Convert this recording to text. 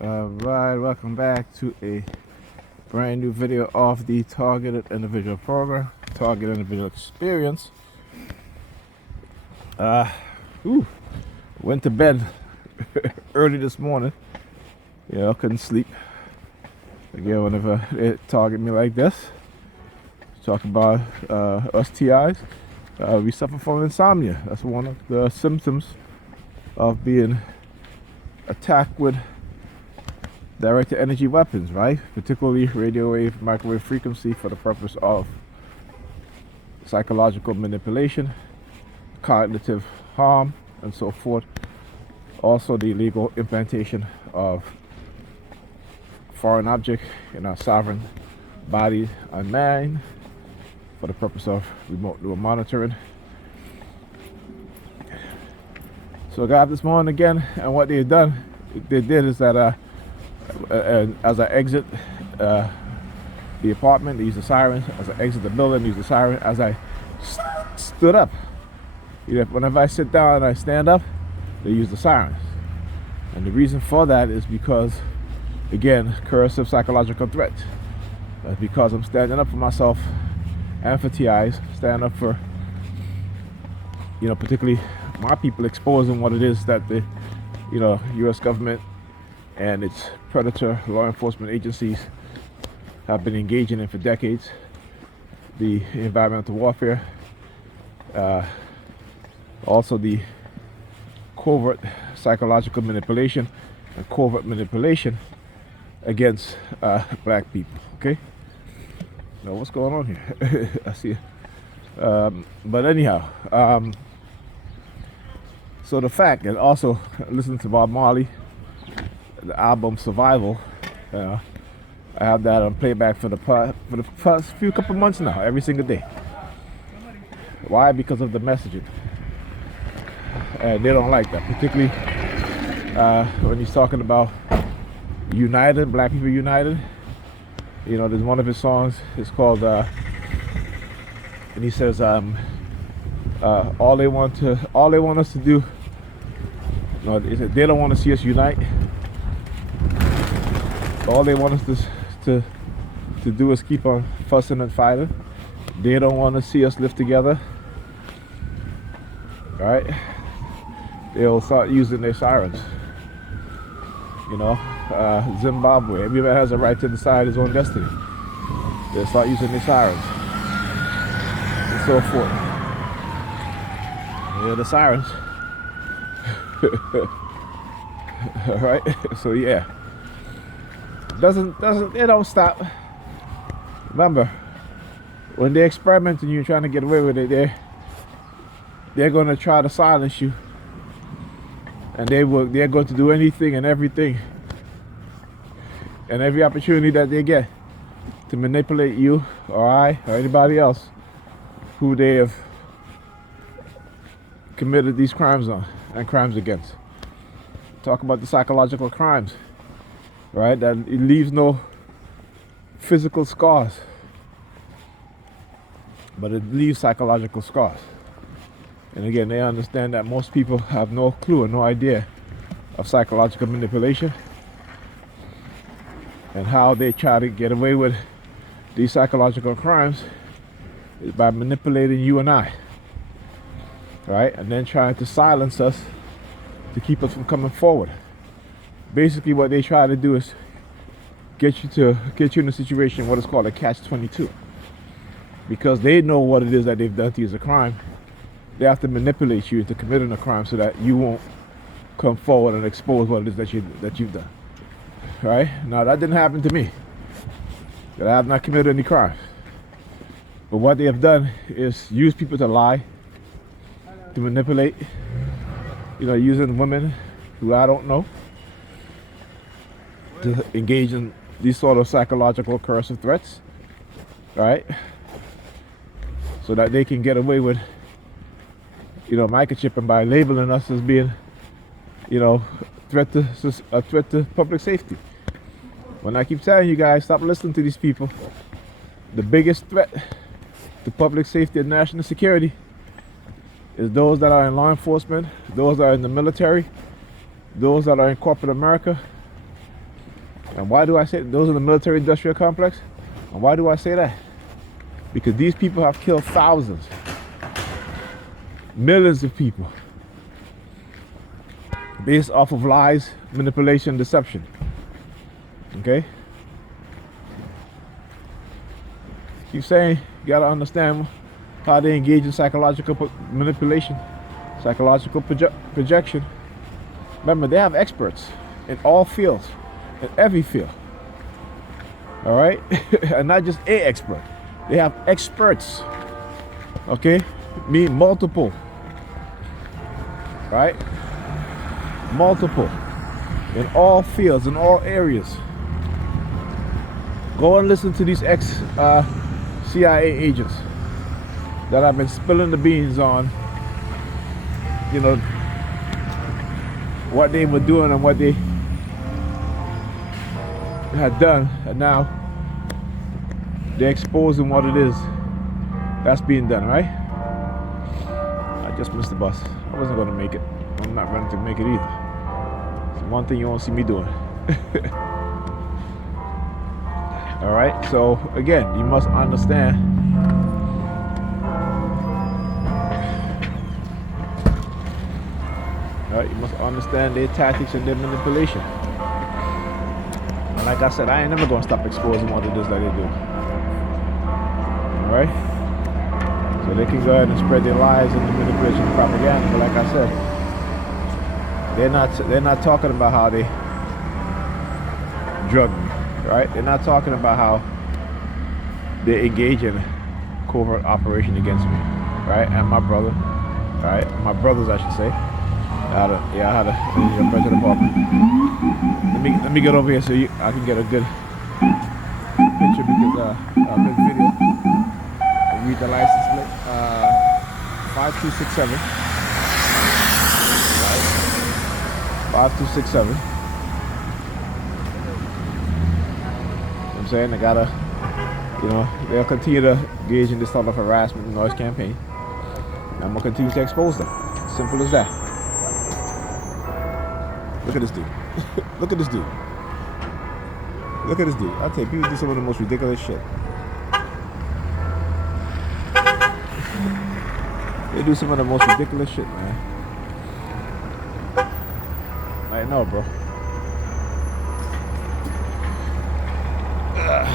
Alright, welcome back to a brand new video of the Targeted Individual Program, Targeted Individual Experience. Uh, Went to bed early this morning. I couldn't sleep. Again, whenever they target me like this, talk about STIs, we suffer from insomnia. That's one of the symptoms of being attacked with directed energy weapons, right? Particularly radio wave, microwave frequency for the purpose of psychological manipulation, cognitive harm, and so forth. Also, the illegal implantation of foreign object in our sovereign body and mind for the purpose of remote monitoring. So I got up this morning again, and what they did is that as I exit the apartment, they use the siren. As I exit the building, they use the siren. As I stood up, whenever I sit down and I stand up, they use the sirens. And the reason for that is because, again, coercive psychological threat. That's because I'm standing up for myself and for TIs, standing up for, particularly my people, exposing what it is that the, U.S. government and its predator law enforcement agencies have been engaging in for decades. The environmental warfare, also the covert psychological manipulation and covert manipulation against black people. Okay, now what's going on here? I see. But anyhow, so the fact, and also listen to Bob Marley, the album Survival. I have that on playback for the past few couple months now, every single day. Why? Because of the messaging, and they don't like that, particularly when he's talking about united, black people united. There's one of his songs. It's called, and he says, all they want us to do. No, they don't want to see us unite. All they want us to do is keep on fussing and fighting. They don't want to see us live together. All right? They'll start using their sirens. Zimbabwe, everybody has a right to decide his own destiny. They'll start using their sirens and so forth. Yeah, the sirens. All right. So yeah, they don't stop. Remember, when they experiment and you're trying to get away with it, they're going to try to silence you, and they're going to do anything and everything and every opportunity that they get to manipulate you or I or anybody else who they have committed these crimes on and crimes against. Talk about the psychological crimes, right? That it leaves no physical scars, but it leaves psychological scars. And again, they understand that most people have no clue and no idea of psychological manipulation and how they try to get away with these psychological crimes is by manipulating you and I, right? And then trying to silence us to keep us from coming forward. Basically, what they try to do is get you in a situation, what is called a catch-22. Because they know what it is that they've done to you as a crime, they have to manipulate you into committing a crime so that you won't come forward and expose what it is that you've done. Right? Now, that didn't happen to me. I have not committed any crimes. But what they have done is use people to lie, to manipulate, using women who I don't know to engage in these sort of psychological coercive threats, right? So that they can get away with, microchipping by labeling us as being, a threat to public safety. When I keep telling you guys, stop listening to these people. The biggest threat to public safety and national security is those that are in law enforcement, those that are in the military, those that are in corporate America, And why do I say those are the military industrial complex? And why do I say that? Because these people have killed thousands, millions of people based off of lies, manipulation, deception. Okay? Keep saying you gotta understand how they engage in psychological manipulation, psychological projection. Remember, they have experts in all fields, in every field. All right? And not just a expert. They have experts. Okay? Mean multiple. Right? Multiple. In all fields, in all areas. Go and listen to these CIA agents that have been spilling the beans on, you know, what they were doing and what they had done, and now they're exposing what it is that's being done, right? I just missed the bus. I wasn't going to make it. I'm not running to make it either. It's one thing you won't see me doing. All right, so again, you must understand you must understand their tactics and their manipulation. And like I said, I ain't never gonna stop exposing what it is that they do. Alright? So they can go ahead and spread their lies and the manipulation and propaganda, but like I said, they're not talking about how they drug me, right? They're not talking about how they engage in covert operation against me, right? And my brother, right? My brothers, I should say. I had a press the apartment. Let me get over here so I can get a good picture because a good video. I read the license plate. 5267. Right. 5267. I'm saying I gotta, they'll continue to engage in this sort of harassment and noise campaign. And I'm gonna continue to expose them. Simple as that. Look at this dude. Look at this dude. Look at this dude. I tell you, people do some of the most ridiculous shit. They do some of the most ridiculous shit, man. I know, bro. Ugh.